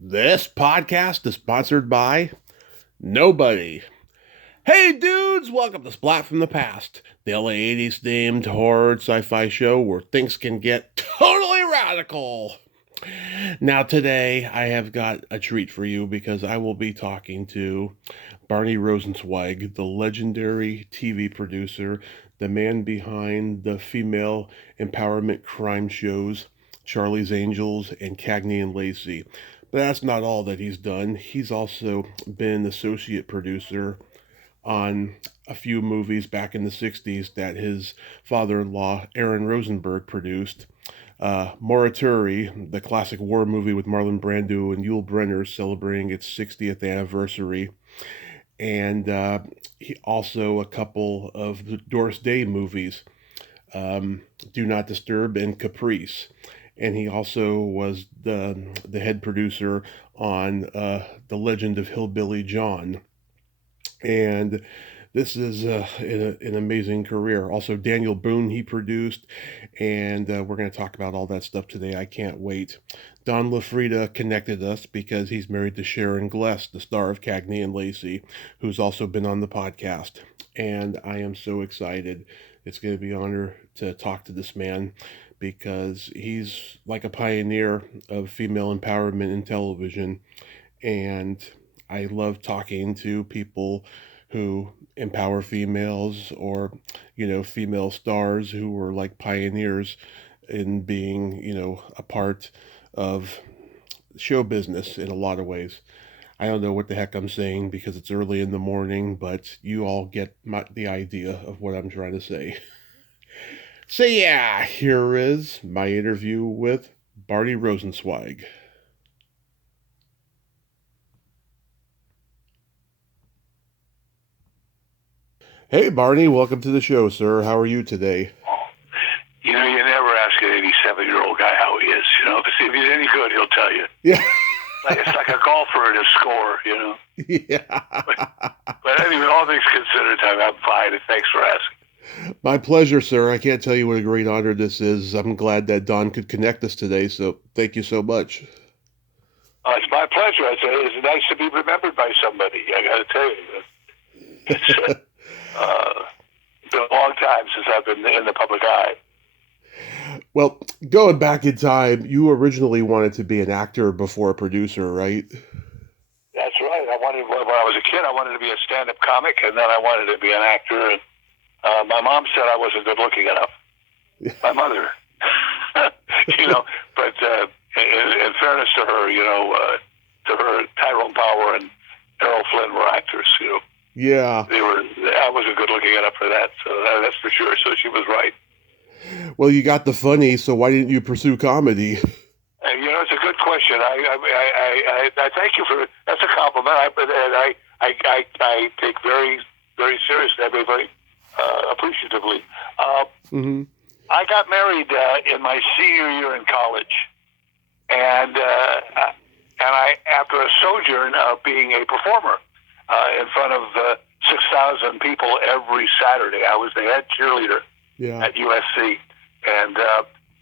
This podcast is sponsored by nobody. Hey dudes, welcome to Splat from the Past, the LA 80s themed horror sci-fi show where things can get totally radical. Now today I have got a treat for you because I will be talking to Barney Rosenzweig, the legendary TV producer, the man behind the female empowerment crime shows Charlie's Angels and Cagney and Lacey. But that's not all that he's done. He's also been associate producer on a few movies back in the 60s that his father-in-law, Aaron Rosenberg, produced. Morituri, the classic war movie with Marlon Brando and Yul Brynner celebrating its 60th anniversary. And he also a couple of the Doris Day movies, Do Not Disturb and Caprice. And he also was the head producer on The Legend of Hillbilly John. And this is an amazing career. Also, Daniel Boone he produced, and we're going to talk about all that stuff today. I can't wait. Don LaFrida connected us because he's married to Sharon Gless, the star of Cagney and Lacey, who's also been on the podcast. And I am so excited. It's going to be an honor to talk to this man because he's like a pioneer of female empowerment in television. And I love talking to people who empower females or, female stars who were like pioneers in being, a part of show business in a lot of ways. I don't know what the heck I'm saying because it's early in the morning, but you all get the idea of what I'm trying to say. So yeah, here is my interview with Barney Rosenzweig. Hey Barney, welcome to the show, sir. How are you today? You never ask an 87-year-old guy how he is. If he's any good, he'll tell you. Yeah. It's like a golfer and a score, Yeah. But anyway, all things considered, I'm fine, and thanks for asking. My pleasure, sir. I can't tell you what a great honor this is. I'm glad that Don could connect us today, so thank you so much. It's my pleasure. It's nice to be remembered by somebody. I got to tell you. It's been a long time since I've been in the public eye. Well, going back in time, you originally wanted to be an actor before a producer, right? That's right. When I was a kid, I wanted to be a stand-up comic, and then I wanted to be an actor. And my mom said I wasn't good-looking enough. My mother, But in fairness to her, Tyrone Power and Errol Flynn were actors. Yeah. I wasn't good-looking enough for that, so that's for sure. So she was right. Well, you got the funny, so why didn't you pursue comedy? It's a good question. I thank you for that's a compliment. I take very, very seriously. I mean, very appreciatively. Mm-hmm. I got married in my senior year in college, and I after a sojourn of being a performer in front of 6,000 people every Saturday. I was the head cheerleader at USC, and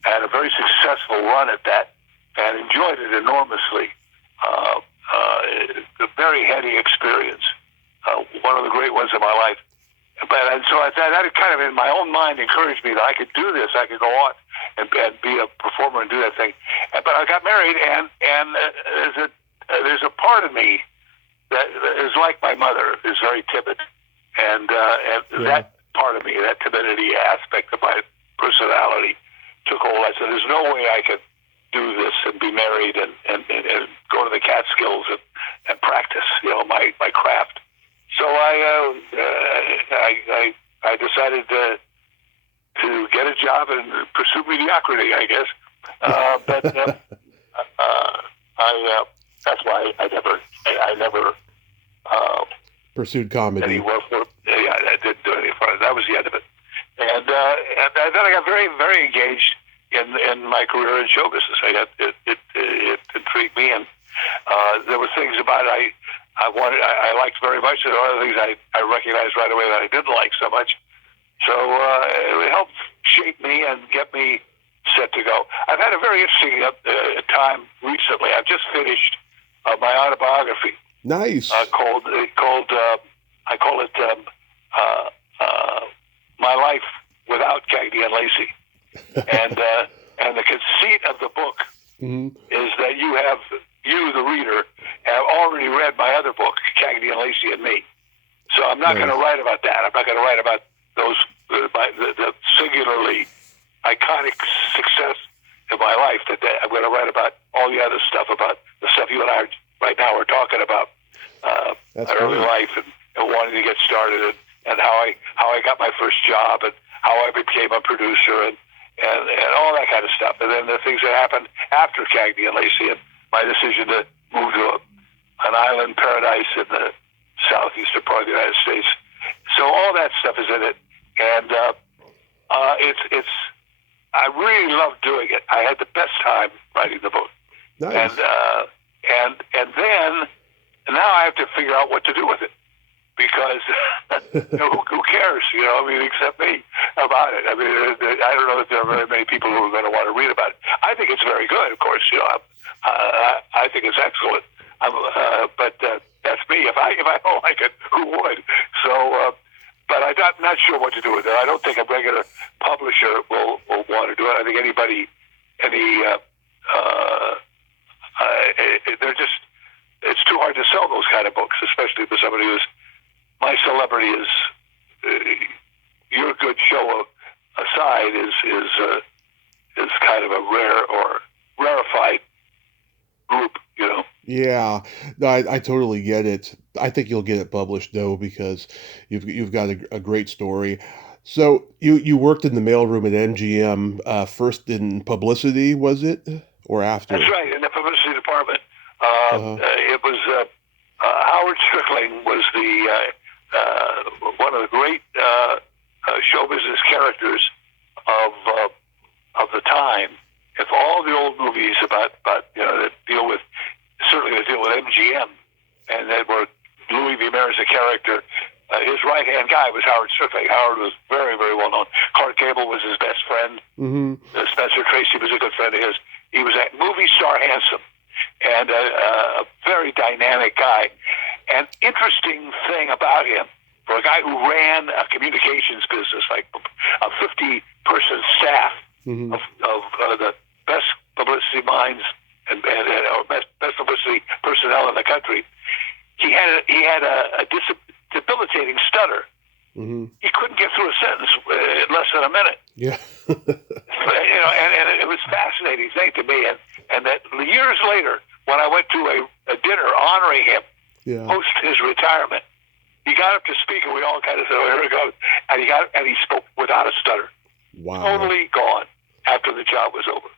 had a very successful run at that, and enjoyed it enormously. A very heady experience, one of the great ones of my life. And so that kind of in my own mind encouraged me that I could do this. I could go on and be a performer and do that thing. But I got married, and there's a part of me that is like my mother, is very timid, and that part of me, that timidity aspect of my personality, took hold. I said, "There's no way I could do this and be married and go to the Catskills and practice, my craft." So I decided to get a job and pursue mediocrity, I guess. That's why I never pursued comedy. Anywhere for I didn't do any further. That was the end of it. And then I got very, very engaged in my career in show business. It intrigued me, and there were things about it I liked very much, and other things I recognized right away that I didn't like so much. So it helped shape me and get me set to go. I've had a very interesting time recently. I've just finished my autobiography Nice. called I call it My Life Without Cagney and Lacey, and the conceit of the book Mm-hmm. is that you, the reader, have already read my other book, Cagney and Lacey and Me. So I'm not going to write about that. I'm not going to write about those the singularly iconic success of my life. I'm going to write about all the other stuff, about the stuff you and I right now are talking about, my early life and wanting to get started, and how I got my first job, and how I became a producer, and all that kind of stuff. And then the things that happened after Cagney and Lacey, and my decision to move to an island paradise in the southeastern part of the United States. So all that stuff is in it, and it's I really love doing it. I had the best time writing the book. Nice. And then now I have to figure out what to do with it, because who cares? I mean, except me about it. I mean, I don't know if there are very many people who are going to want to read about it. I think it's very good, of course. I think it's excellent. But that's me. If I don't like it, who would? So, but I'm not sure what to do with it. I don't think a regular publisher will want to do it. I think it's too hard to sell those kind of books, especially for somebody who's, my celebrity is, your good show aside, is kind of a rare or rarefied group, Yeah, no, I totally get it. I think you'll get it published though, because you've got a great story. So you worked in the mailroom at MGM, first in publicity, was it, or after? That's right, in the publicity department. Uh-huh. It was Howard Strickling was one of the great show business characters of the time. If all the old movies about that deal with MGM, and that were Louis B. Mayer's a character, his right hand guy was Howard Strickling. Howard was very, very well known. Clark Gable was his best friend. Mm-hmm. Spencer Tracy was a good friend of his. He was a movie star handsome, and a very dynamic guy. An interesting thing about him, for a guy who ran a communications business, like a 50-person staff Mm-hmm. of the best publicity minds and best publicity personnel in the country, he had a debilitating stutter. Mm-hmm. He couldn't get through a sentence in less than a minute. Yeah. And it was fascinating thing to me. And that years later, when I went to a dinner honoring him post his retirement, he got up to speak, and we all kind of said, "Oh, here it goes." And he spoke without a stutter. Wow. Totally gone after the job was over.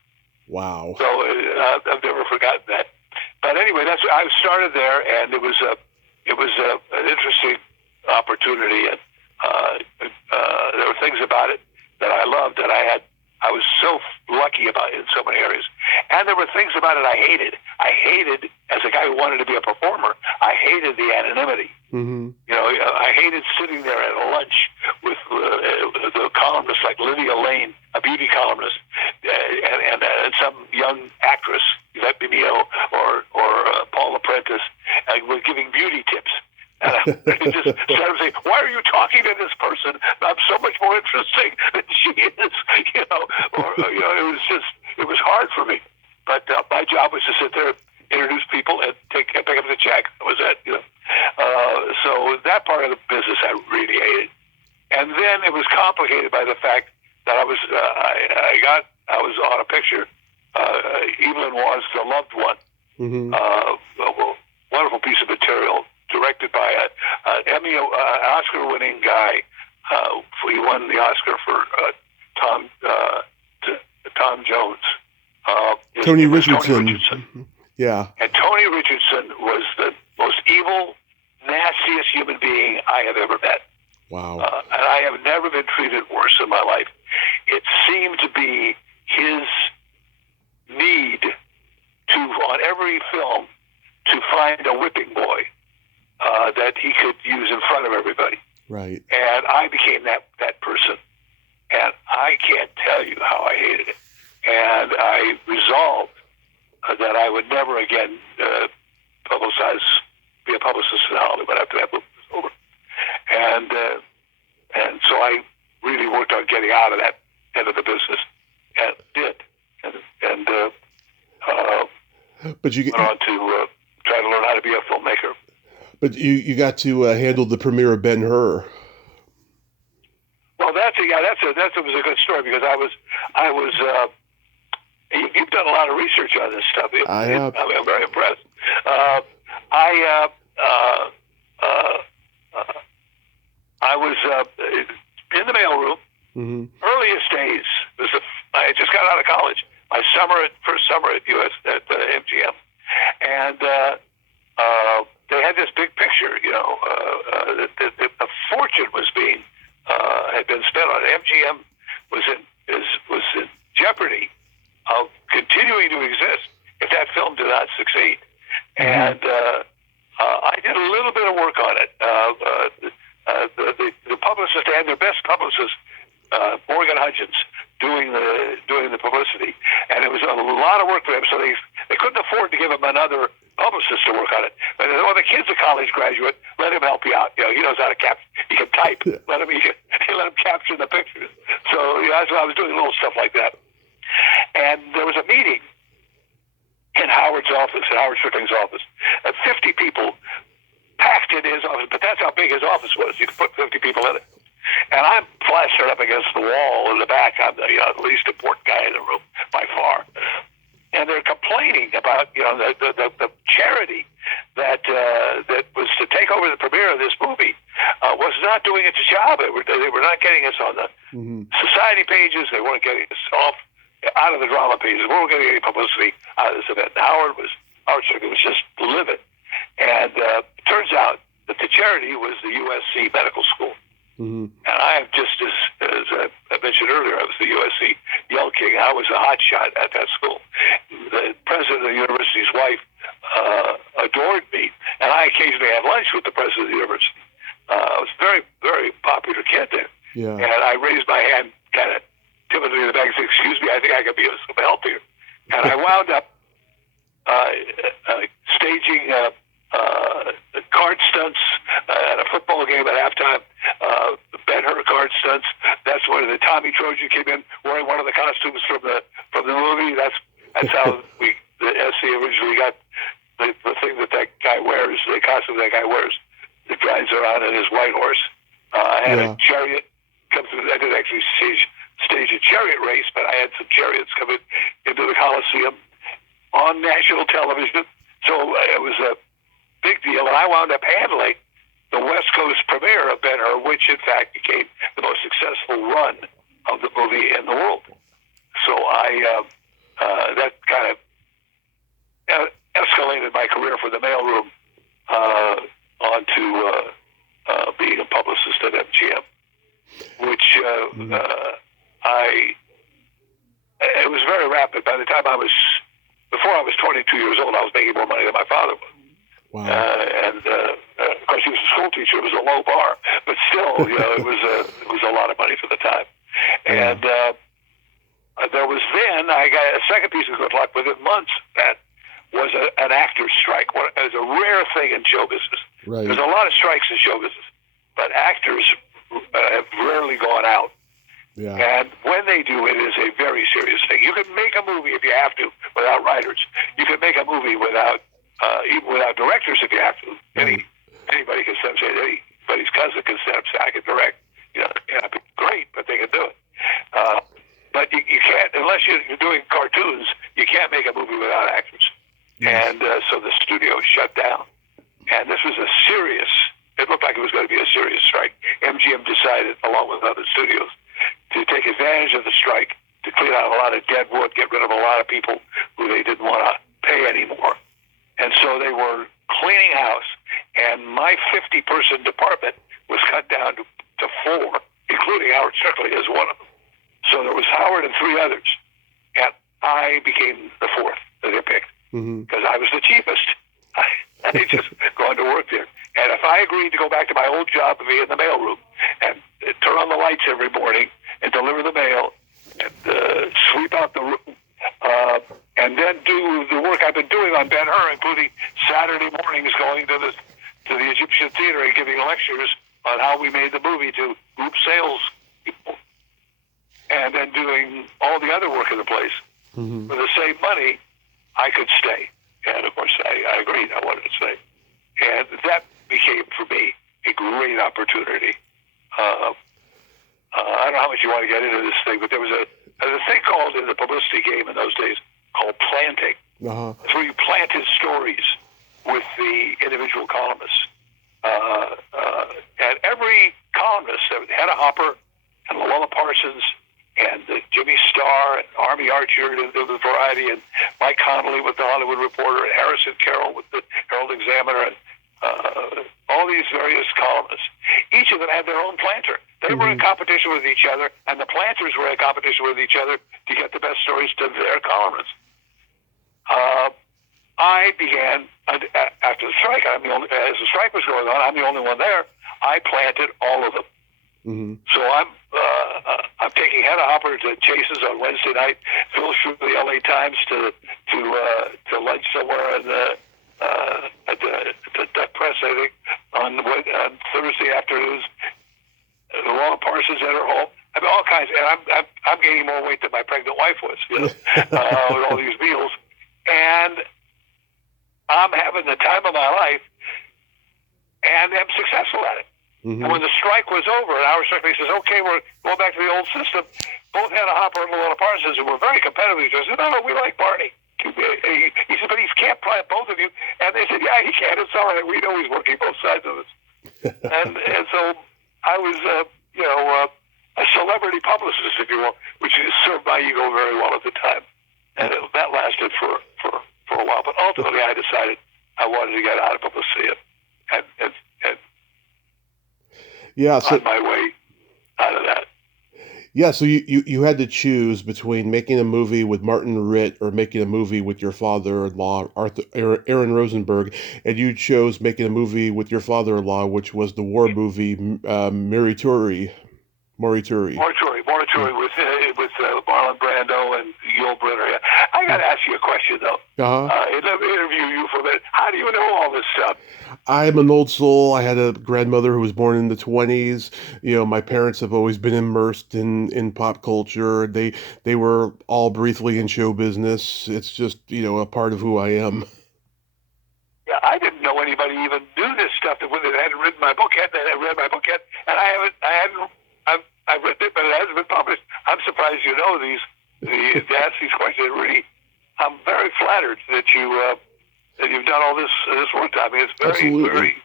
Wow. So I've never forgotten that. But anyway, I started there, and it was an interesting opportunity, and there were things about it that I loved, that I was so lucky about it in so many areas. And there were things about it I hated. I hated, as a guy who wanted to be a performer, I hated the anonymity. Mm-hmm. I hated sitting there at a lunch with the columnists like Lydia Lane, a beauty columnist, and some young actress, Yvette Mimeo or Paula Prentice, were giving beauty tips. And I just started saying, "Why are you talking to this person? I'm so much more interesting than she is." It was hard for me. But my job was to sit there, introduce people, and pick up the check. That was it. So that part of the business I really hated. And then it was complicated by the fact that I was on a picture, Evelyn was the loved one. Mm-hmm. A wonderful piece of material, directed by an Oscar-winning guy. He won the Oscar for Tom Jones. Tony Richardson. Tony Richardson. Mm-hmm. Yeah. And Tony Richardson was the most evil, nastiest human being I have ever met. Wow. And I have never been treated worse in my life. It seemed to be his need to, on every film, to find a whipping boy that he could use in front of everybody. Right. And I became that person. And I can't tell you how I hated it. And I resolved that I would never again be a publicist in Hollywood after that movie was over. And so I really worked on getting out of that end of the business, and did. But you went on to try to learn how to be a filmmaker. But you got to handle the premiere of Ben-Hur. Well, that was a good story, because I was you've done a lot of research on this stuff. I have. I'm very impressed. I was in the mailroom. Mm-hmm. Earliest days I just got out of college. My first summer at MGM, and they had this big picture. A fortune had been spent on it. MGM was in jeopardy of continuing to exist if that film did not succeed. And I did a little bit of work on it. The publicist, they had their best publicist, Morgan Hudgens, doing the publicity, and it was a lot of work for them. So they couldn't afford to give him another publicist to work on it. But the kid's a college graduate. Let him help you out. He knows how to capture. He can type. Let him capture the pictures. So that's why I was doing little stuff like that. And there was a meeting in Howard's office, in Howard Strickling's office, 50 people packed in his office. But that's how big his office was. You could put 50 people in it. And I'm plastered up against the wall in the back. I'm the least important guy in the room by far. And they're complaining about the charity that was to take over the premiere of this movie was not doing its job. They were not getting us on the society pages. They weren't getting us out of the drama pages. We weren't getting any publicity out of this event. And Howard Strickling was just livid. And it turns out that the charity was the USC Medical School. Mm-hmm. And I am just as I mentioned earlier, I was the USC Yell King. I was a hot shot at that school. The president of the university's wife adored me, and I occasionally had lunch with the president of the university. I was a very, very popular kid there. Yeah. And I raised my hand kind of timidly in the back and said, "Excuse me, I think I could be of some help here." And I wound up staging card stunts at a football game at halftime. Ben-Hur card stunts. That's where the Tommy Trojan came in wearing one of the costumes from the movie. That's how the SC originally got the thing that guy wears, the costume that guy wears, that drives around in his white horse. I had a chariot come through. I didn't actually stage a chariot race, but I had some chariots come into the Coliseum on national television. So it was a big deal, and I wound up handling the West Coast premiere of Ben-Hur, which in fact became the most successful run of the movie in the world. So that kind of escalated my career from the mailroom onto being a publicist at MGM, which it was very rapid. By the time before I was 22 years old, I was making more money than my father was. Wow. Of course, he was a school teacher. It was a low bar, but still, it was a lot of money for the time. And there was I got a second piece of good luck within months. That was an actor's strike. It was a rare thing in show business. Right. There's a lot of strikes in show business, but actors have rarely gone out. Yeah. And when they do, it is a very serious thing. You can make a movie if you have to without writers. You can make a movie even without directors if you have to. Anybody can step say anybody's cousin can step say I can direct. It'd be great, but they can do it. But you can't unless you're doing cartoons. You can't make a movie without actors. Yes. And so the studio shut down. And this was it looked like it was going to be a serious strike. MGM decided, along with other studios, to take advantage of the strike to clean out a lot of dead wood, get rid of a lot of people who they didn't want to pay anymore. And so they were cleaning house, and my 50-person department was cut down to 4, including Howard Strickling as one of them. So there was Howard and 3 others, and I became the 4th that they picked because I was the cheapest. I just going to work there. And if I agreed to go back to my old job and be in the mailroom and turn on the lights every morning and deliver the mail and sweep out the room, and then do the work I've been doing on and Ben-Hur, including Saturday mornings going to the Egyptian Theater and giving lectures on how we made the movie to group sales people, and then doing all the other work in the place. For the same money, I could stay. And of course, I agreed. I wanted to stay. And that became, for me, a great opportunity. I don't know how much you want to get into this thing, but there was a thing called, in the publicity game in those days, called planting. It's where you planted stories with the individual columnists. And every columnist, Hedda Hopper and Luella Parsons and Jimmy Starr and Army Archer with the Variety, and Mike Connolly with the Hollywood Reporter, and Harrison Carroll with the Herald Examiner, and all these various columnists. Each of them had their own planter. They were in competition with each other, and the planters were in competition with each other to get the best stories to their columnists. I began, after the strike, as the strike was going on, I'm the only one there, I planted all of them. So I'm taking Hedda Hopper to Chase's on Wednesday night, Phil Shrew the LA Times to lunch somewhere at the Duck Press, I think, on Thursday afternoons. Luella Parsons at her home. I mean, all kinds. And I'm gaining more weight than my pregnant wife was, with all these meals. And I'm having the time of my life, and I'm successful at it. And when the strike was over, and our strike, he says, okay, we're going back to the old system. Both Hedda Hopper and Luella Parsons, who were very competitive, he said, no, we like Barney. He said, but he can't plant both of you. And they said, yeah, he can. It's all right. We know he's working both sides of us. and so I was, a celebrity publicist, if you will, which served my ego very well at the time. And that lasted for a while. But ultimately, I decided I wanted to get out of publicity and on my way out of that. Yeah, so you had to choose between making a movie with Martin Ritt or making a movie with your father-in-law, Aaron Rosenberg, and you chose making a movie with your father-in-law, which was the war movie Morituri. Morituri with Marlon Brando and Yul Brynner. Yeah. I got to ask you a question, though. I'd love to interview you for a minute. How do you know all this stuff? I'm an old soul. I had a grandmother who was born in the 20s. My parents have always been immersed in pop culture. They were all briefly in show business. It's just, a part of who I am. Yeah, I didn't know anybody even knew this stuff that hadn't written my book yet. They hadn't read my book yet, and I've written it, but it hasn't been published. I'm surprised you know these. To ask these questions, really, I'm very flattered that you've done all this work. I mean, it's very, Absolutely. very,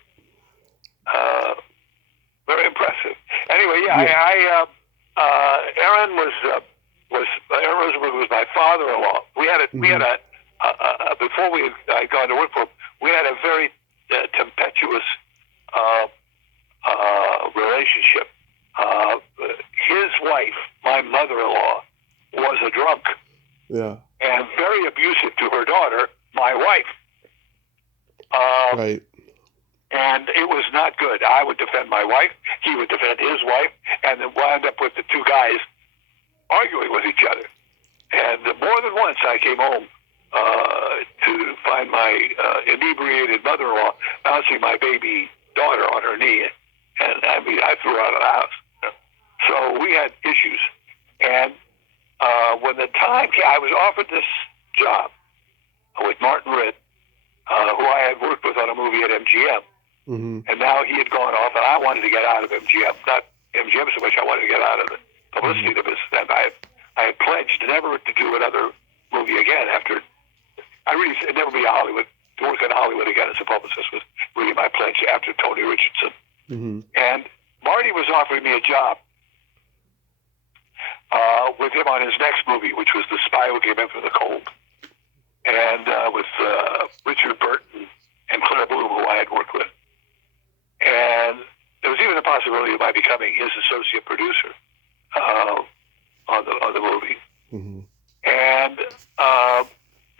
very impressive. Anyway, Aaron Aaron Rosenberg was my father-in-law. We had before I'd gone to work for him, we had a very tempestuous relationship. His wife, my mother-in-law, was a drunk. Yeah. And very abusive to her daughter, my wife. Right. And it was not good. I would defend my wife, he would defend his wife, and then wound up with the two guys arguing with each other. And more than once I came home to find my inebriated mother-in-law bouncing my baby daughter on her knee. And I threw her out of the house. So we had issues. And when the time came, I was offered this job with Martin Ritt, who I had worked with on a movie at MGM. And now he had gone off, and I wanted to get out of MGM. Not MGM so much, I wanted to get out of the publicity of the business. And I had pledged never to do another movie again after, I really said never be Hollywood, to work in Hollywood again as a publicist was really my pledge after Tony Richardson. And Marty was offering me a job with him on his next movie, which was The Spy Who Came In From the Cold, and with Richard Burton and Claire Bloom, who I had worked with. And there was even a possibility of my becoming his associate producer on the movie. And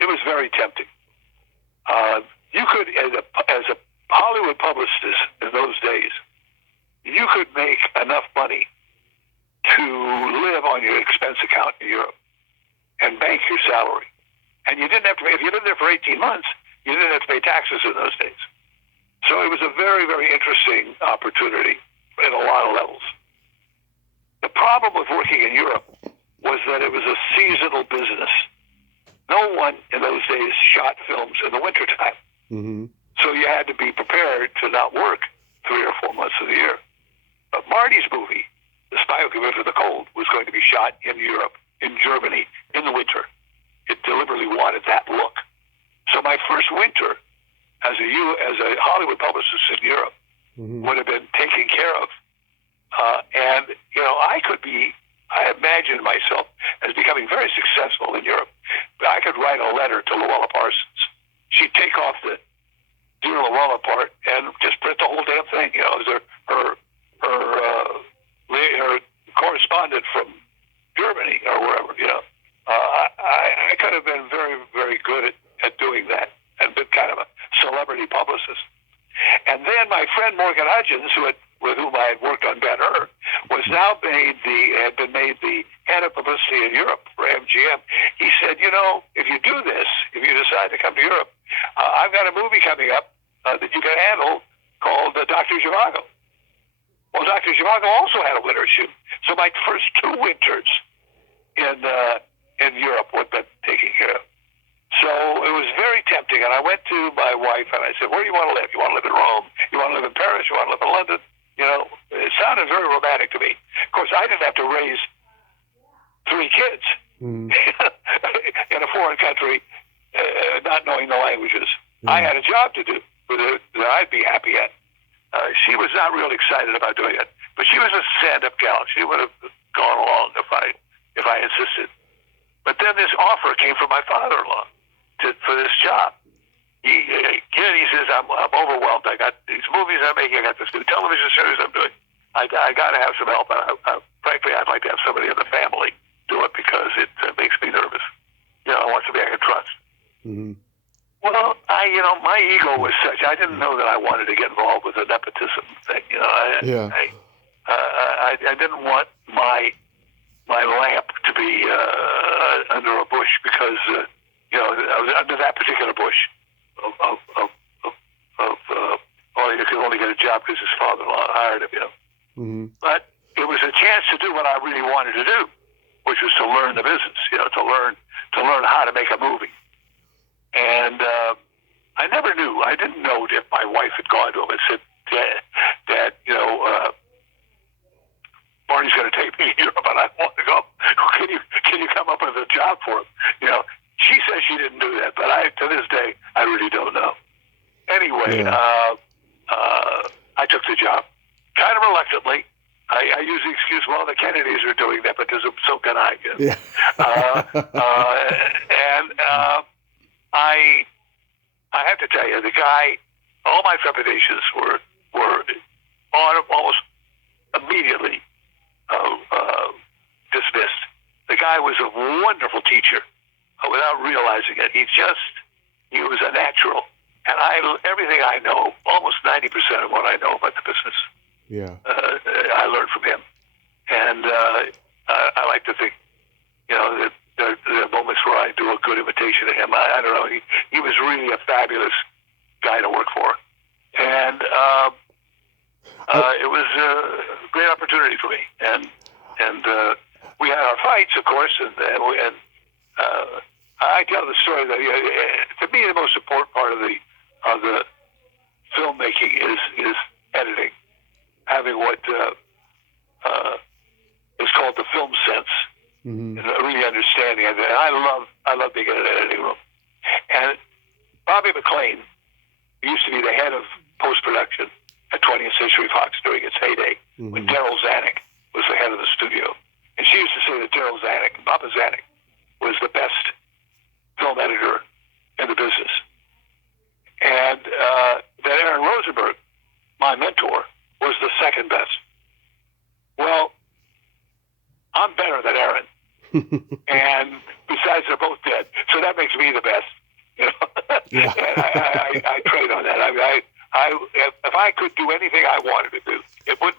it was very tempting. You could, as a Hollywood publicist in those days, you could make enough money to live on your expense account in Europe and bank your salary. And you didn't have to pay. If you lived there for 18 months, You didn't have to pay taxes in those days. So it was a very, very interesting opportunity in a lot of levels. The problem with working in Europe was that it was a seasonal business. No one in those days shot films in the wintertime. Mm-hmm. So you had to be prepared to not work 3 or 4 months of the year. But Marty's movie, The Spy Who Came Into the Cold, was going to be shot in Europe, in Germany, in the winter. It deliberately wanted that look. So my first winter as a Hollywood publicist in Europe Mm-hmm. would have been taken care of. And, I imagined myself as becoming very successful in Europe. I could write a letter to Luella Parsons. She'd take off the Dear Luella part and just print the whole damn thing. As her correspondent from Germany or wherever. I could have been very, very good at doing that and been kind of a celebrity publicist. And then my friend Morgan Hudgens, with whom I had worked on Ben-Hur, had been made the head of publicity in Europe for MGM. He said, if you do this, if you decide to come to Europe, I've got a movie coming up that you can handle called Dr. Zhivago. Well, Dr. Zhivago also had a winter shoot. So my first 2 winters in Europe would have been taken care of. So it was very tempting, and I went to my wife and I said, where do you want to live? You want to live in Rome? You want to live in Paris? You want to live in London? It sounded very romantic to me. Of course, I didn't have to raise 3 kids in a foreign country, not knowing the languages. I had a job to do that I'd be happy at. She was not real excited about doing it, but she was a stand-up gal. She would have gone along if I insisted. But then this offer came from my father-in-law for this job. He says, I'm overwhelmed. I got these movies I'm making. I got this new television series I'm doing. I got to have some help. And frankly, I'd like to have somebody in the family do it because it makes me nervous. I want somebody I can trust. Mm-hmm. Well, my ego was such. I didn't know that I wanted to get involved with the nepotism thing. I didn't want my lamp to be under a bush because I was under that particular bush you could only get a job because his father-in-law hired him. Mm-hmm. But it was a chance to do what I really wanted to do, which was to learn the business. To learn how to make a movie. And I never knew. I didn't know if my wife had gone to him and said, Dad, Barney's going to take me to Europe, and I want to go. Can you come up with a job for him? She says she didn't do that, but to this day, I really don't know. Anyway, I took the job, kind of reluctantly. I use the excuse, well, the Kennedys are doing nepotism, so can I. Yeah. I have to tell you, the guy, all my trepidations were almost immediately dismissed. The guy was a wonderful teacher without realizing it. He was a natural. And everything I know, almost 90% of what I know about the business, I learned from him. And I like to think, that there are moments where I do a good imitation of him. I don't know. He was really a fabulous guy to work for. And it was a great opportunity for me. And we had our fights, of course, and I tell the story that to me the most important part of the filmmaking is editing, having what is called the film sense, and really understanding it. And I love being in an editing room. And Bobby McLean used to be the head of post-production at 20th Century Fox during its heyday, when Daryl Zanuck was the head of the studio. And she used to say that Daryl Zanuck, Papa Zanuck, was the best film editor in the business. And that Aaron Rosenberg, my mentor, was the second best. Well, I'm better than Aaron. And besides, they're both dead. So that makes me the best. And I trade on that. If I could do anything I wanted to do, it would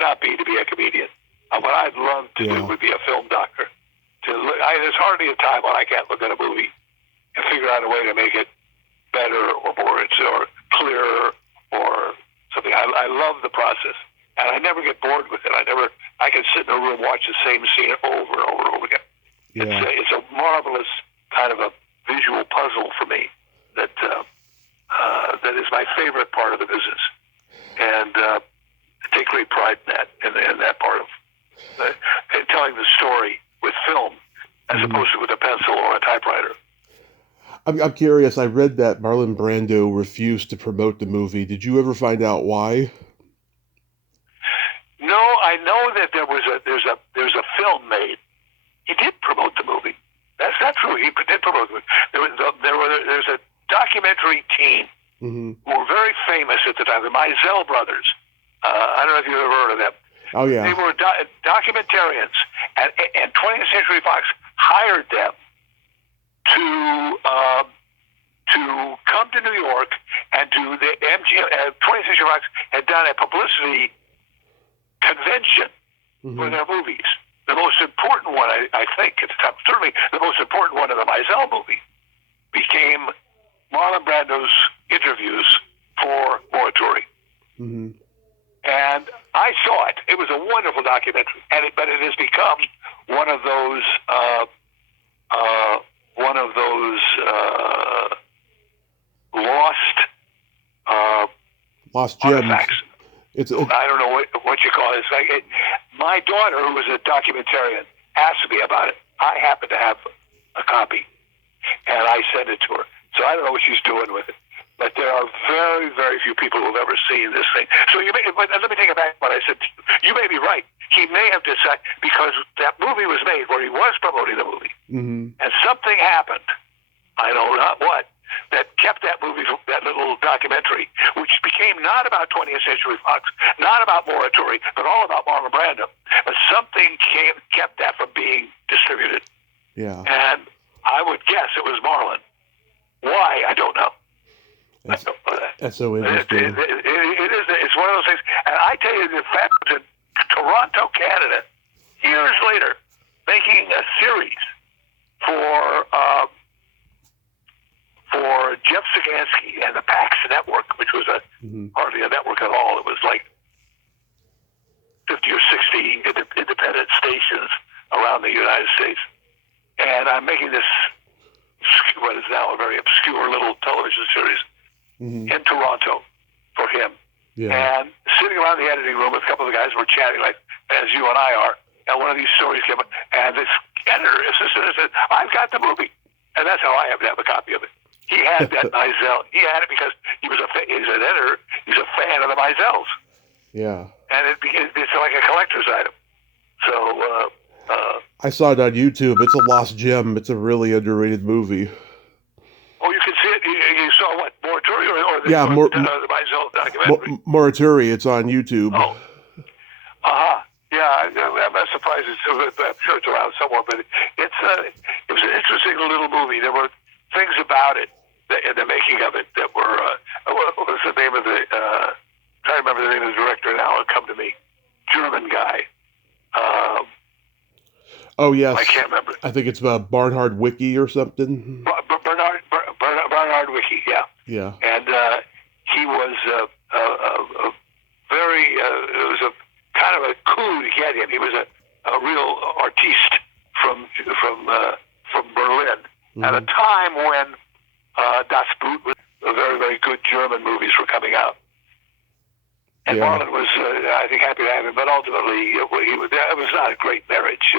not be to be a comedian. What I'd love to do would be a film doctor. There's hardly a time when I can't look at a movie and figure out a way to make it I love the process, and I never get bored with it. I can sit in a room, watch the same scene over and over and over again. Yeah. It's a marvelous kind of a visual puzzle for me that is my favorite part of the business, and I take great pride in that part of telling the story with film as opposed to with a pencil or a typewriter. I'm curious. I read that Marlon Brando refused to promote the movie. Did you ever find out why? No, I know that there's a film made. He did promote the movie. That's not true. He did promote the movie. There's a documentary team who were very famous at the time, the Mizell brothers. I don't know if you've ever heard of them. Oh yeah. They were documentarians, and 20th Century Fox hired them to come to New York and do the 20th Century Fox had done a publicity convention for their movies. The most important one, I think, at the time, certainly the most important one of the Mizell movie, became Marlon Brando's interviews for Morituri. And I saw it. It was a wonderful documentary, but it has become one of those lost gems. artifacts. I don't know what you call it. It's like my daughter, who was a documentarian, asked me about it. I happen to have a copy, and I sent it to her. So I don't know what she's doing with it. But there are very, very few people who have ever seen this thing. So but let me take it back. What I said, you may be right. He may have decided, because that movie was made where he was promoting the movie, and something happened. I know not what. That kept that movie, that little documentary, which became not about 20th Century Fox, not about Morituri, but all about Marlon Brando. But something kept that from being distributed. Yeah. And I would guess it was Marlon. Why? I don't know. That's so interesting. It's one of those things. And I tell you, the fact was in Toronto, Canada, years later, making a series for Jeff Sagansky and the PAX Network, which was hardly a network at all. It was like 50 or 60 independent stations around the United States. And I'm making this, what is now a very obscure little television series in Toronto for him. Yeah. And sitting around the editing room with a couple of the guys, we're chatting like as you and I are, and one of these stories came up, and this editor assistant said, "I've got the movie," and that's how I happen to have a copy of it. He had that Mizell. He had it because he's an editor. He's a fan of the Mizells. Yeah. And it's like a collector's item. So I saw it on YouTube. It's a lost gem. It's a really underrated movie. Oh, you can see it. You saw what, Morituri or the Mizell documentary? Morituri. It's on YouTube. Oh. Yeah, I'm not surprised. I'm sure it's around somewhere, but it was an interesting little movie. There were things about it, the making of it, that were, what was the name of the, trying to remember the name of the director now, it'll come to me. German guy. Oh, yes. I can't remember. I think it's Barnhard Wiki or something. Bernard Wiki, yeah. Yeah. And he was a very, it was a kind of a coup to get him. He was a real artiste from Berlin at a time when Das Boot was very, very good German movies were coming out. And Marlon was, I think, happy to have him, but ultimately it was not a great marriage.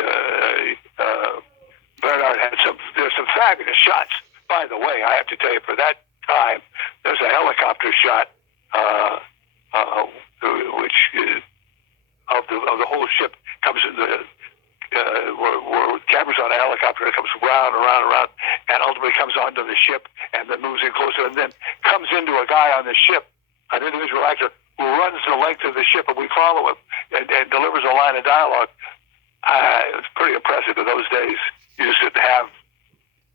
Bernard had there's some fabulous shots. By the way, I have to tell you, for that time, there's a helicopter shot, which of the whole ship comes in the where camera's on a helicopter and it comes round and round and round, and ultimately comes onto the ship and then moves in closer and then comes into a guy on the ship, an individual actor who runs the length of the ship, and we follow him and delivers a line of dialogue. It was pretty impressive in those days. You just didn't have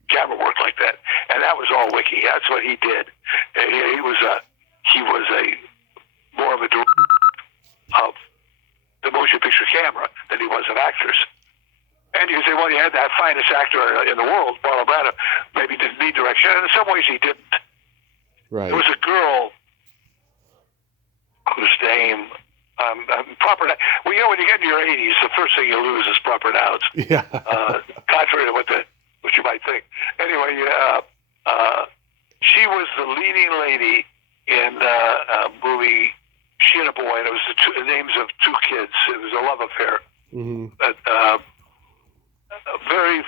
camera work like that, and that was all Wiki. That's what he did. He was a more of a director of the motion picture camera than he was of actors. And you can say, well, you had that finest actor in the world, Marlon Brando, maybe didn't need direction, and in some ways he didn't. Right. There was a girl whose name proper. Well, when you get in your 80s, the first thing you lose is proper nouns. Yeah. Contrary to what you might think. Anyway, she was the leading lady in a movie, She and a Boy, and it was the names of two kids. It was a love affair. Mm-hmm. But very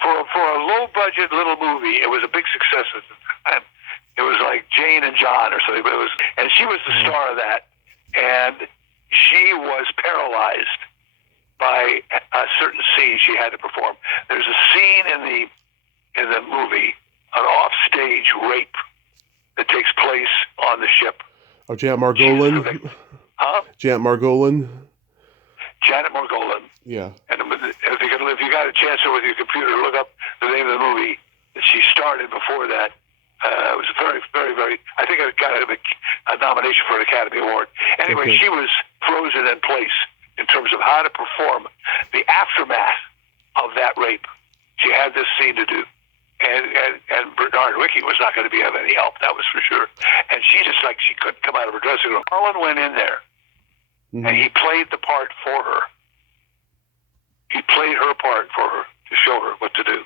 for a low budget little movie, it was a big success at the time. It was like Jane and John or something, but and she was the star of that, and she was paralyzed by a certain scene she had to perform. There's a scene in the movie, an offstage rape that takes place on the ship. Oh, Janet Margolin. Huh? Janet Margolin. Janet Margolin. Yeah. And if you got a chance with your computer, look up the name of the movie that she starred in before that. It was very, very, very. I think it got a nomination for an Academy Award. Anyway, Okay. She was frozen in place in terms of how to perform the aftermath of that rape. She had this scene to do. And Bernard Wicki was not going to be of any help, that was for sure. And she couldn't come out of her dressing room. Marlon went in there, Mm-hmm. and he played the part for her. He played her part for her to show her what to do.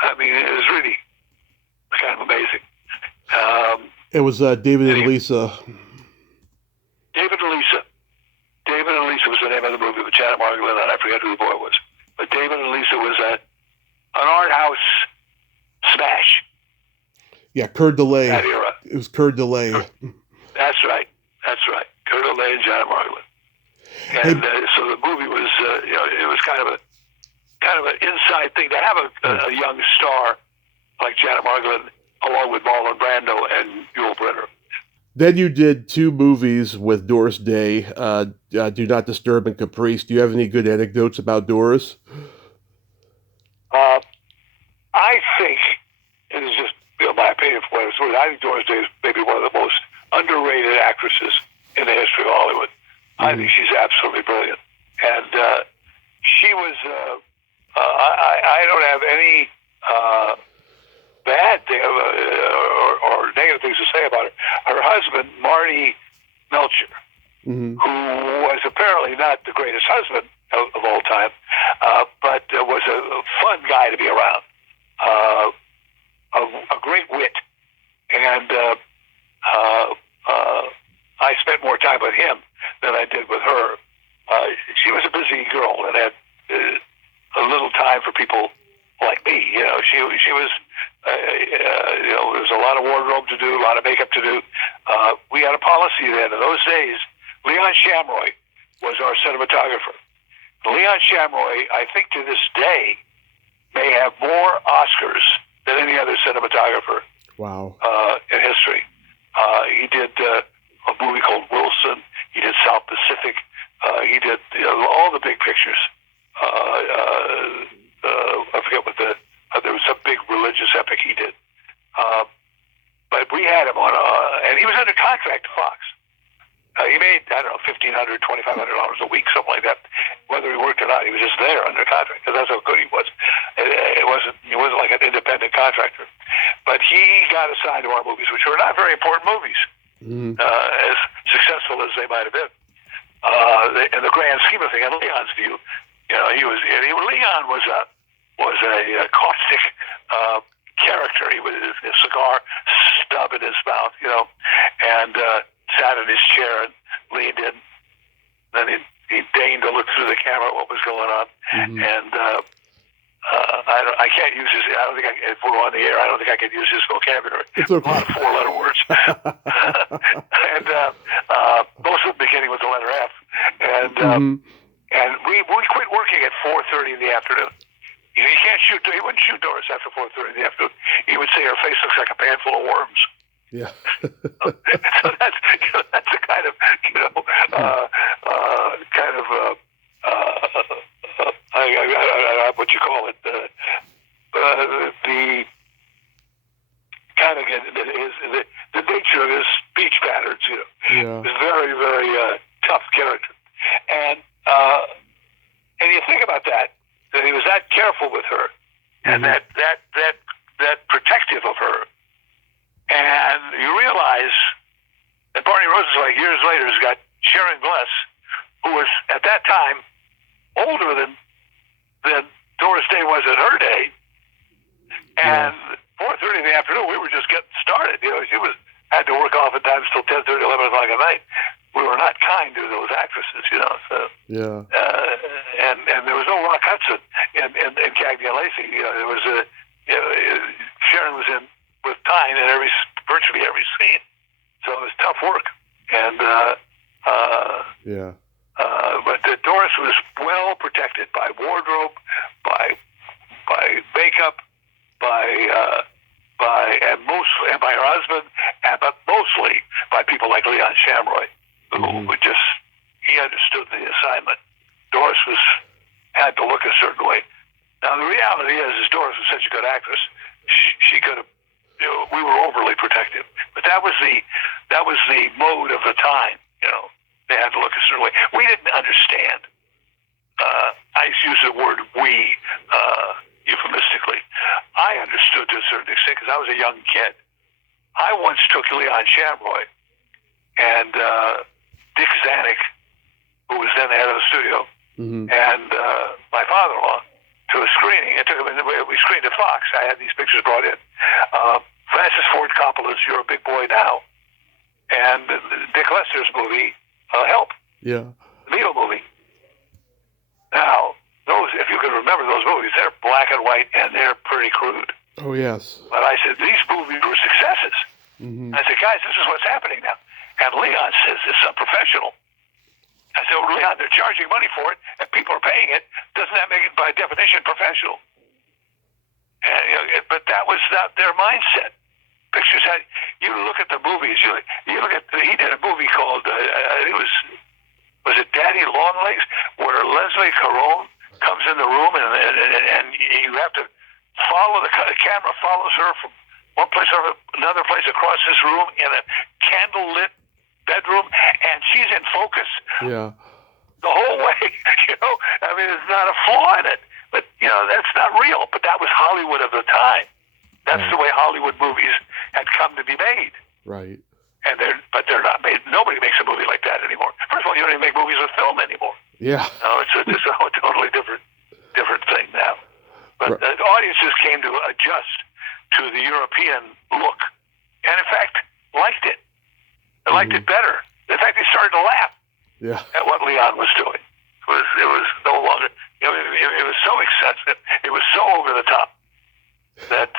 I mean, it was really kind of amazing. It was David and Lisa. David and Lisa. David and Lisa was the name of the movie with Janet Margolin, and I forget who the boy was. But David and Lisa was an art house smash. Yeah, Coeur d'Alene. That era. It was Coeur d'Alene. That's right. That's right. Coeur d'Alene and Janet Margolin. And so the movie was, it was kind of an inside thing to have a young star like Janet Margolin along with Marlon Brando and Yul Brynner. Then you did two movies with Doris Day, Do Not Disturb and Caprice. Do you have any good anecdotes about Doris? I think, it is just my opinion for what it's worth, I think Doris Day is maybe one of the most underrated actresses in the history of Hollywood. Mm-hmm. I think she's absolutely brilliant. And she was, I don't have any bad thing or negative things to say about her. Her husband, Marty Melcher, mm-hmm. who was apparently not the greatest husband of all time, but was a fun guy to be around. A great wit, and I spent more time with him than I did with her. She was a busy girl and had a little time for people like me. She was. There was a lot of wardrobe to do, a lot of makeup to do. We had a policy then. In those days, Leon Shamroy was our cinematographer. Leon Shamroy, I think to this day, may have more Oscars than any other cinematographer. Wow. In history. He did a movie called Wilson. He did South Pacific. He did all the big pictures. I forget what there was some big religious epic he did. But we had him on, and he was under contract to Fox. He made, I don't know, $1,500, $2,500 a week, something like that. Whether he worked or not, he was just there under contract, because that's how good he was. He wasn't like an independent contractor. But he got assigned to our movies, which were not very important movies, as successful as they might have been. In the grand scheme of things, in Leon's view, Leon was a caustic character. He with his cigar stub in his mouth, and sat in his chair and leaned in. Then he deigned to look through the camera at what was going on. Mm-hmm. And I can't use his. I don't think if we're on the air, I don't think I can use his vocabulary. It's okay. A lot of four-letter words, and most of them beginning with the letter F. And and we quit working at 4:30 in the afternoon. He can't shoot. He wouldn't shoot Doris after 4:30 in the afternoon. He would say her face looks like a pan full of worms. Yeah. So that's a kind of what you call it, the kind of the nature of his speech patterns. Yeah. Is very, very tough character, and you think about that he was that careful with her, and that protective of her. And you realize that Barney Rosenzweig years later has got Sharon Gless, who was at that time older than Doris Day was at her day. And 4:30 in the afternoon, we were just getting started. You know, she had to work oftentimes till 10:30, 11 o'clock at night. We were not kind to those actresses, you know. So and there was no Rock Hudson in Cagney Lacey. You know, there was Sharon was in with Tyne in virtually every scene, so it was tough work. And but Doris was well protected by wardrobe, by makeup, by her husband, but mostly by people like Leon Shamroy, who would he understood the assignment. Doris had to look a certain way. Now the reality is Doris was such a good actress, she could have. You know, we were overly protective, but that was the mode of the time. You know, they had to look a certain way. We didn't understand. I use the word "we" euphemistically. I understood to a certain extent because I was a young kid. I once took Leon Shamroy and Dick Zanuck, who was then the head of the studio, and my father-in-law to a screening. I took him in. We screened at Fox. I had these pictures brought in. Francis Ford Coppola's "You're a Big Boy Now," and Dick Lester's movie "Help." Yeah. The Beatle movie. Now, those, if you can remember those movies, they're black and white and they're pretty crude. Oh yes. But I said these movies were successes. I said, guys, this is what's happening now. And Leon says this is unprofessional. I said, well, Leon, they're charging money for it and people are paying it. Doesn't that make it by definition professional? And, you know, but that was their mindset. Pictures had, you look at the movies, you look at, he did a movie called, it was it Daddy Longlegs, where Leslie Caron comes in the room and you have to follow, the camera follows her from one place or another place across this room in a candle-lit bedroom, and she's in focus. Yeah. The whole way, you know, I mean, there's not a flaw in it, but, you know, that's not real, but that was Hollywood of the time. That's the way Hollywood movies had come to be made. Right. And they're not made. Nobody makes a movie like that anymore. First of all, you don't even make movies with film anymore. Yeah. No, it's a totally different thing now. But the audiences came to adjust to the European look, and in fact, liked it. They liked it better. In fact, they started to laugh at what Leon was doing. It was no longer. You know, it was so excessive. It was so over the top that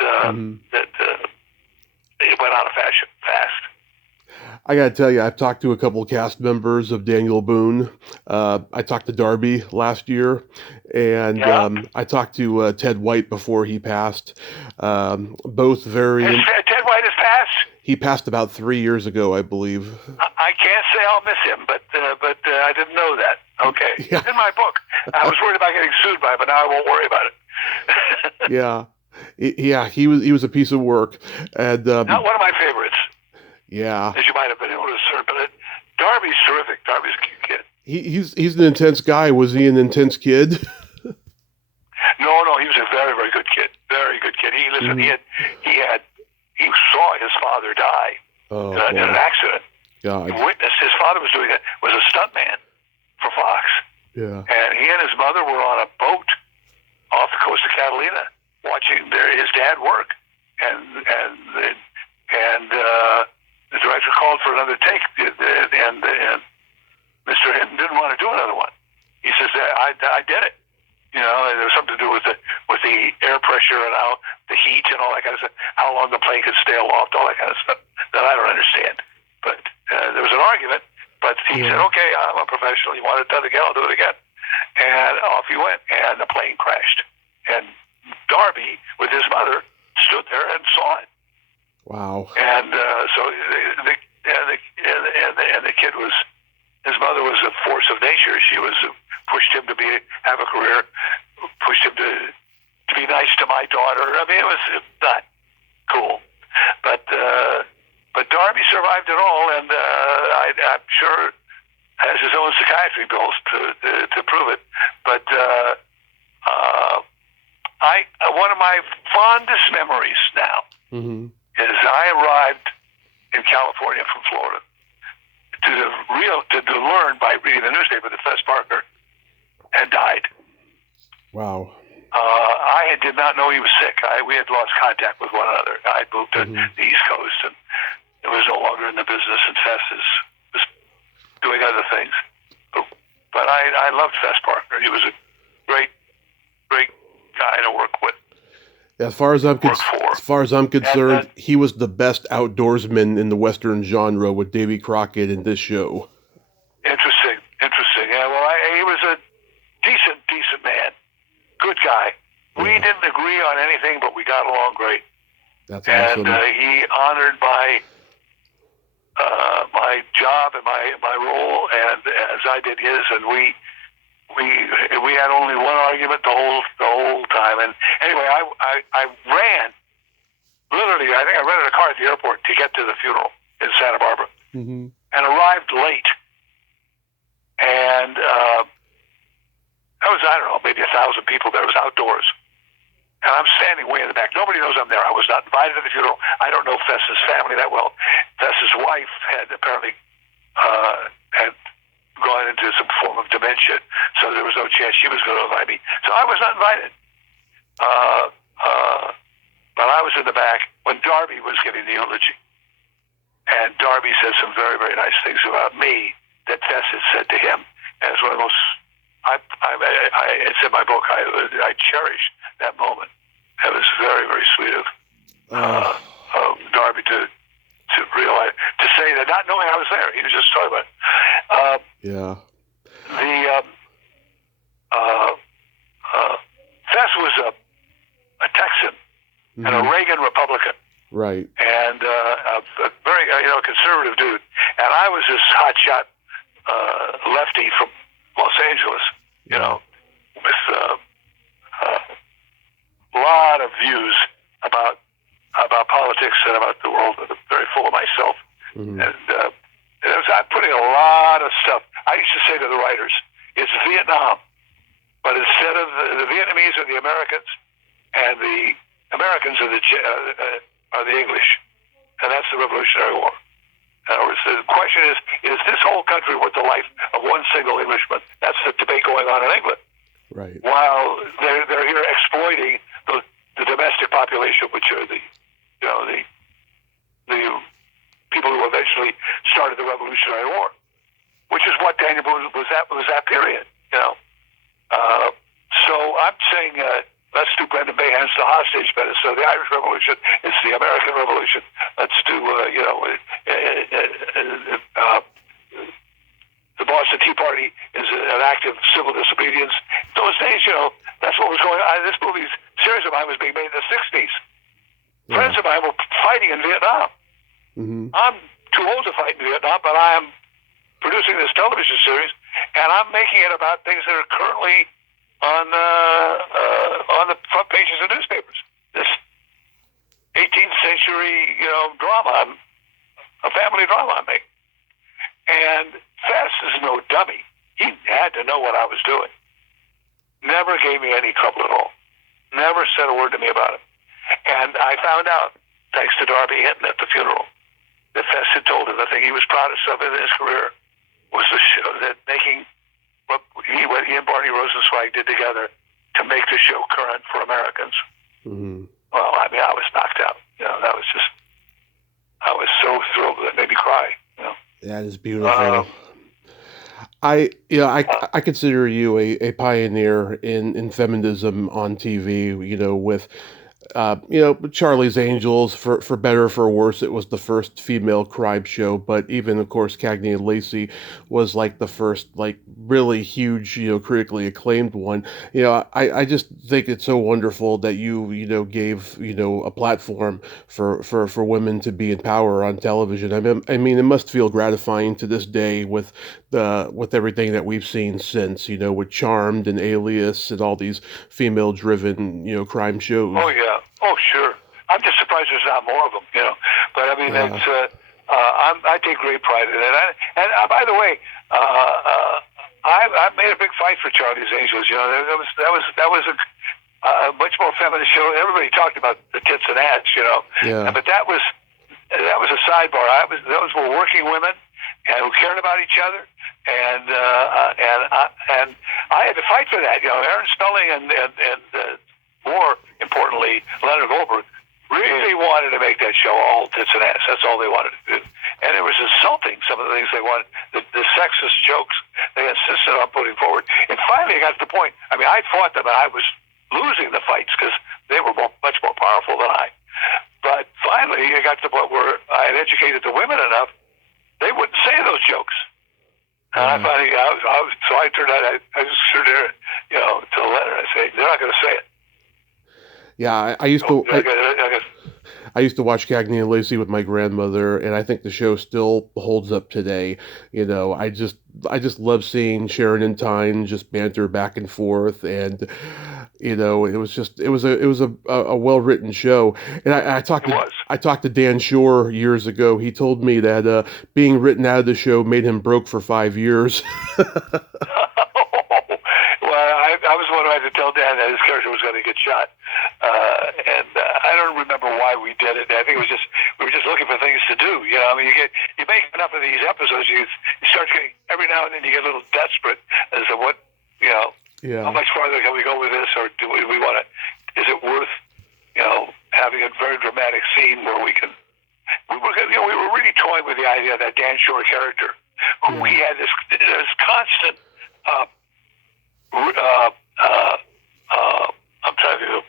it went out of fashion fast. I got to tell you, I've talked to a couple cast members of Daniel Boone. I talked to Darby last year, and I talked to Ted White before he passed. Both very. Ted White has passed? He passed about 3 years ago, I believe. I can't say I'll miss him, but I didn't know that. Okay. Yeah. It's in my book. I was worried about getting sued by it, but now I won't worry about it. Yeah, he was a piece of work, and not one of my favorites. Yeah, as you might have been able to assert, but Darby's terrific. Darby's a cute kid. He's an intense guy. Was he an intense kid? No, he was a very, very good kid. Very good kid. He saw his father die in an accident. God. He witnessed his father was a stuntman for Fox. Yeah. And he and his mother were on a boat off the coast of Catalina watching his dad work, and the director called for another take, and Mr. Hinton didn't want to do another one. He says, I did it. You know, and there was something to do with the air pressure and how the heat and all that kind of stuff, how long the plane could stay aloft, all that kind of stuff that I don't understand. But there was an argument, but he said, okay, I'm a professional. You want it done again, I'll do it again. And off he went, and the plane crashed. And Darby, with his mother, stood there and saw it. Wow. And so the kid was, his mother was a force of nature. She was pushed him to have a career, pushed him to be nice to my daughter. I mean, it was not cool, but Darby survived it all, and I'm sure has his own psychiatry bills to prove it. But one of my fondest memories now is I arrived in California from Florida to learn by reading the newspaper that Fess Parker had died. Wow. I did not know he was sick. We had lost contact with one another. I had moved to the East Coast and it was no longer in the business, and Fess was doing other things. But I loved Fess Parker. He was a great guy to work with. As far as I'm concerned, he was the best outdoorsman in the Western genre with Davy Crockett in this show. Interesting. Yeah, well, he was a decent man. Good guy. We didn't agree on anything, but we got along great. That's awesome. And he honored my job and my role, and as I did his, and we had only one argument the whole time. And anyway, I ran. Literally, I think I rented a car at the airport to get to the funeral in Santa Barbara, and arrived late. And that was, I don't know, maybe 1,000 people there. It was outdoors. And I'm standing way in the back. Nobody knows I'm there. I was not invited to the funeral. I don't know Fess's family that well. Fess's wife had apparently had gone into some form of dementia, so there was no chance she was going to invite me. So I was not invited. But I was in the back when Darby was giving the eulogy. And Darby said some very, very nice things about me that Fess had said to him. And it's one of those, it's in my book, I cherish that moment. It was very, very sweet of Darby to realize, to say that, not knowing I was there. He was just talking about it. Fess was a Texan and a Reagan Republican. Right. And a very conservative dude. And I was this hotshot lefty from Los Angeles, with a lot of views about politics and about the world. Very full of myself, and I'm putting a lot of stuff. I used to say to the writers, "It's Vietnam, but instead of the Vietnamese are the Americans, and the Americans are the English, and that's the Revolutionary War." In other words, the question is this whole country worth the life of one single Englishman? That's the debate going on in England. Right. While they're here exploiting the domestic population, which are the people who eventually started the Revolutionary War, which is what Daniel Boone was that period. So I'm saying let's do Brendan Behan's The Hostage better. So the Irish Revolution is the American Revolution. Let's do the Boston Tea Party is an act of civil disobedience. Those days, that's what was going on. This series of mine was being made in the 60s. Yeah. Friends of mine were fighting in Vietnam. I'm too old to fight in Vietnam, but I am producing this television series, and I'm making it about things that are currently on the front pages of newspapers. This 18th century, drama, a family drama I'm making. And Fess is no dummy. He had to know what I was doing. Never gave me any trouble at all. Never said a word to me about it. And I found out, thanks to Darby Hinton at the funeral, that Fess had told him the thing he was proudest of in his career was the show, that making what he and Barney Rosenzweig did together to make the show current for Americans. Well, I mean, I was knocked out. That was just, I was so thrilled that it made me cry. That is beautiful. I consider you a pioneer in feminism on TV, with Charlie's Angels, for better or for worse, it was the first female crime show, but even, of course, Cagney Lacey was like the first, like, really huge, critically acclaimed one. I just think it's so wonderful that you gave, a platform for women to be in power on television. I mean, it must feel gratifying to this day with everything that we've seen since, with Charmed and Alias and all these female-driven, crime shows. Oh, yeah. Oh, sure. I'm just surprised there's not more of them, But I mean, it's, I take great pride in it. And by the way, I made a big fight for Charlie's Angels. That was a much more feminist show. Everybody talked about the tits and ass, Yeah. But that was a sidebar. Those were working women. and who cared about each other. And I had to fight for that. Aaron Spelling and more importantly, Leonard Goldberg really wanted to make that show all tits and ass. That's all they wanted to do. And it was insulting, some of the things they wanted, the sexist jokes they insisted on putting forward. And finally, it got to the point, I fought them, and I was losing the fights because they were much more powerful than I. But finally, it got to the point where I had educated the women enough, they wouldn't say those jokes. And I finally, so I turned out, I just stood there, to the letter, I say, they're not going to say it. Yeah, I used to. I used to watch Cagney Lacey with my grandmother, and I think the show still holds up today. I just love seeing Sharon and Tyne just banter back and forth, and it was a well written show. And I talked to Dan Shore years ago. He told me that being written out of the show made him broke for 5 years. I was the one who had to tell Dan that his character was going to get shot, and I don't remember why we did it. I think it was just we were just looking for things to do. You make enough of these episodes, you start getting, every now and then you get a little desperate as to what how much farther can we go with this, or do we want to? Is it worth having a very dramatic scene where we can? We were really toying with the idea of that Dan Shore character, who he had this constant. I'm trying to.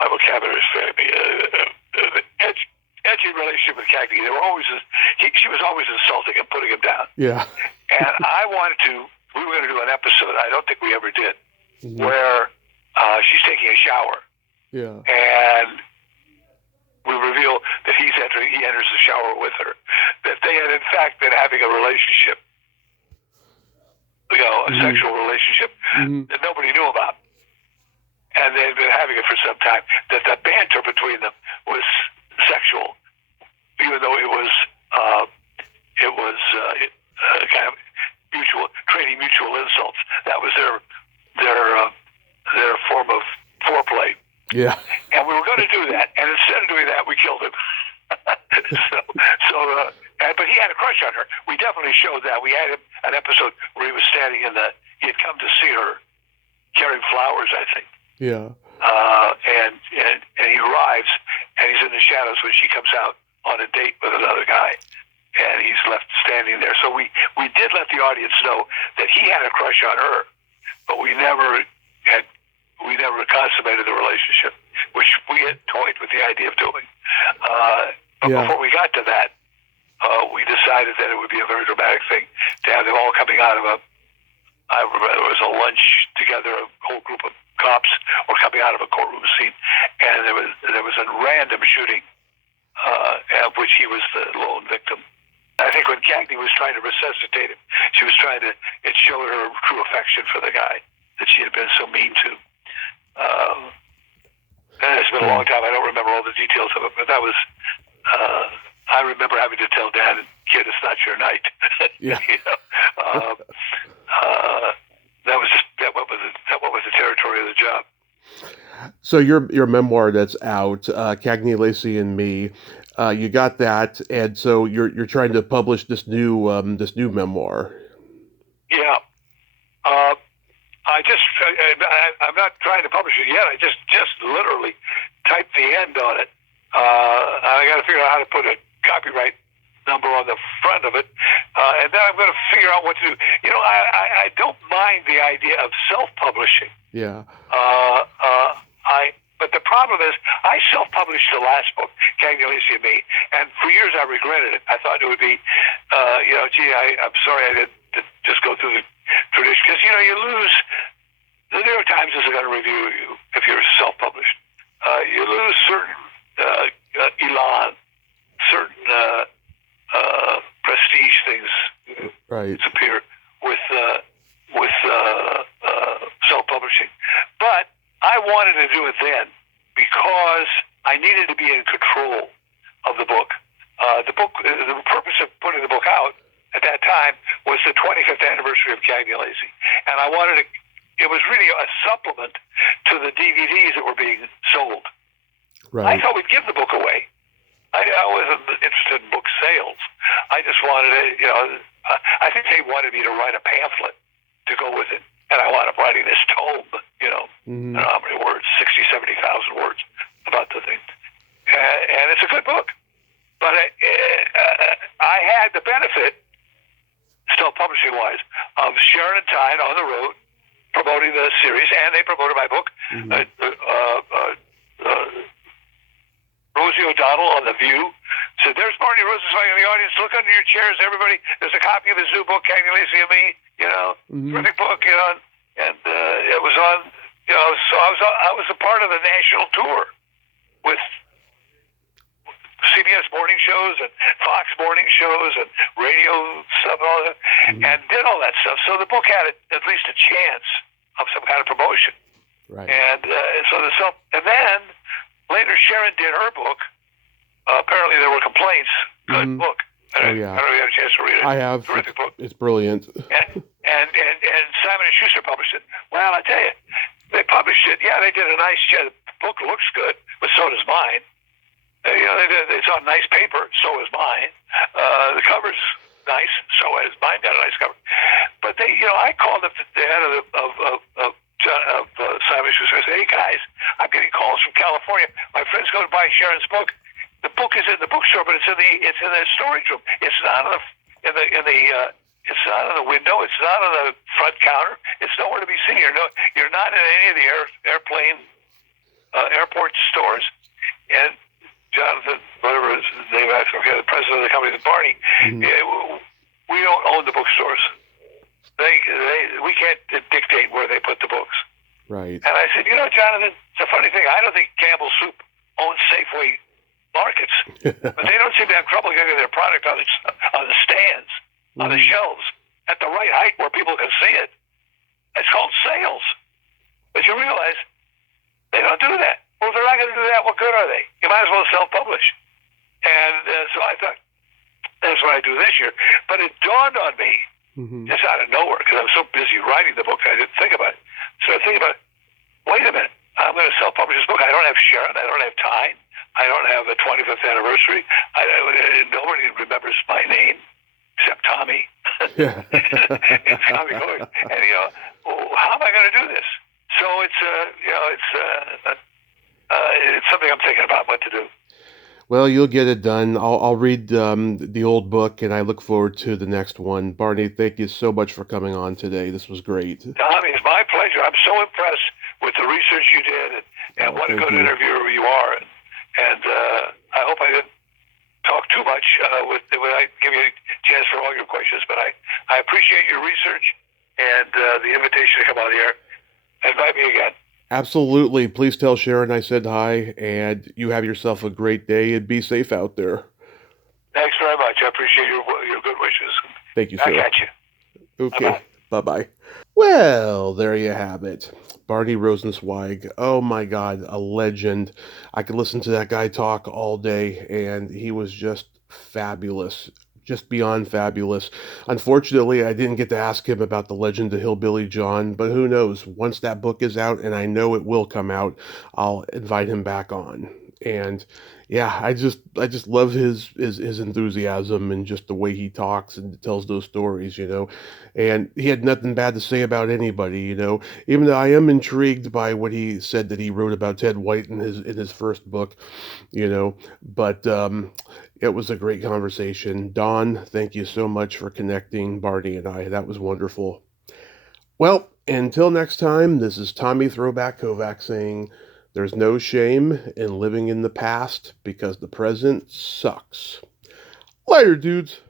My vocabulary is failing me. Edgy relationship with Cagney. They were always. She was always insulting and putting him down. Yeah. And I wanted to. We were going to do an episode. I don't think we ever did, where she's taking a shower. Yeah. And we reveal that he enters the shower with her. That they had in fact been having a relationship. A sexual relationship that nobody knew about. And they had been having it for some time. That the banter between them was sexual, even though it was kind of trading mutual insults. That was their form of foreplay. Yeah. And we were going to do that, and instead of doing that, we killed him. But he had a crush on her. We definitely showed that. We had an episode where he was standing he had come to see her carrying flowers, I think. Yeah. And he arrives, and he's in the shadows when she comes out on a date with another guy, and he's left standing there. So we did let the audience know that he had a crush on her, but we never consummated the relationship, which we had toyed with the idea of doing. But before we got to that, we decided that it would be a very dramatic thing to have them all coming out of I remember it was a lunch together, a whole group of cops were coming out of a courtroom scene, and there was a random shooting, of which he was the lone victim. I think when Cagney was trying to resuscitate him, she was trying to, it showed her true affection for the guy that she had been so mean to. And it's been a long time. I don't remember all the details of it, but that was, I remember having to tell Dan, kid, it's not your night. Yeah. That was the territory of the job. So your memoir that's out, Cagney Lacey and Me, you got that, and so you're trying to publish this new memoir. Yeah. I'm not trying to publish it yet. I just literally typed the end on it. I got to figure out how to put a copyright number on the front of it, and then I'm going to figure out what to do. I don't mind the idea of self-publishing. Yeah. But the problem is, I self-published the last book, Cagney Lacey and Me, and for years I regretted it. I thought it would be, I'm sorry I didn't just go through the tradition, because you lose. The New York Times isn't going to review you if you're self-published. You lose certain elan, certain prestige things disappear with self-publishing. But I wanted to do it then because I needed to be in control of the book. The purpose of putting the book out at that time was the 25th anniversary of Cagney Lacey, and I wanted to. It was really a supplement to the DVDs that were being sold. Right. I thought we'd give the book away. I wasn't interested in book sales. I just wanted it. I think they wanted me to write a pamphlet to go with it, and I wound up writing this tome. Mm-hmm. I don't know how many words, 60, 70,000 words about the thing, and it's a good book. But I had the benefit, self-publishing wise, of Sharon and Tyne on the road promoting the series, and they promoted my book. Mm-hmm. Rosie O'Donnell on The View said, "There's Barney Rosenzweig in the audience. Look under your chairs, everybody. There's a copy of his new book, Cagney Lacey and Me. Mm-hmm. Terrific book. And it was on. So I was a part of the national tour with CBS morning shows and Fox morning shows and radio stuff and all that, and did all that stuff. So the book had at least a chance of some kind of promotion. Right. And and then later Sharon did her book. Apparently there were complaints. Good book. Oh yeah. I don't know if you had a chance to read it. I have. Terrific book. It's brilliant. And Simon and Schuster published it. Well, I tell you, they published it. Yeah, they did a nice job. The book looks good, but so does mine. It's on nice paper. So is mine. The cover's nice. So is mine. Got a nice cover. But I called up the head of Simon Schuster. I said, "Hey guys, I'm getting calls from California. My friends go to buy Sharon's book. The book is in the bookstore, but it's in the storage room. It's not in it's not in the window. It's not on the front counter. It's nowhere to be seen. You're not in any of the airport stores." And Jonathan, whatever his name, I forget, the president of the company, Barney, we don't own the bookstores. We can't dictate where they put the books. Right. And I said, Jonathan, it's a funny thing. I don't think Campbell Soup owns Safeway markets, but they don't seem to have trouble getting their product on the stands, on the shelves, at the right height where people can see it. It's called sales. But you realize they don't do that. Well, if they're not going to do that, what good are they? You might as well self-publish. And so I thought, that's what I do this year. But it dawned on me, just out of nowhere, because I was so busy writing the book, I didn't think about it. So I think about, wait a minute, I'm going to self-publish this book. I don't have Sharon. I don't have Tyne. I don't have a 25th anniversary. Nobody remembers my name except Tommy. It's Tommy Kovac. And how am I going to do this? So it's something I'm thinking about what to do. Well, you'll get it done. I'll read the old book, and I look forward to the next one. Barney, thank you so much for coming on today. This was great. Tommy, it's my pleasure. I'm so impressed with the research you did, and what a good interviewer you are. And I hope I didn't talk too much when I give you a chance for all your questions, but I appreciate your research and the invitation to come on the air. Invite me again. Absolutely. Please tell Sharon I said hi, and you have yourself a great day, and be safe out there. Thanks very much. I appreciate your good wishes. Thank you, sir. I got you. Okay. Bye-bye. Well, there you have it. Barney Rosenzweig. Oh my God, a legend. I could listen to that guy talk all day, and he was just fabulous. Just beyond fabulous. Unfortunately, I didn't get to ask him about the legend of Hillbilly John, but who knows? Once that book is out, and I know it will come out, I'll invite him back on. And yeah, I just love his enthusiasm and just the way he talks and tells those stories, And he had nothing bad to say about anybody, Even though I am intrigued by what he said that he wrote about Ted White in his first book, But it was a great conversation. Don, thank you so much for connecting Barney and I. That was wonderful. Well, until next time, this is Tommy Throwback Kovac saying, there's no shame in living in the past because the present sucks. Later, dudes.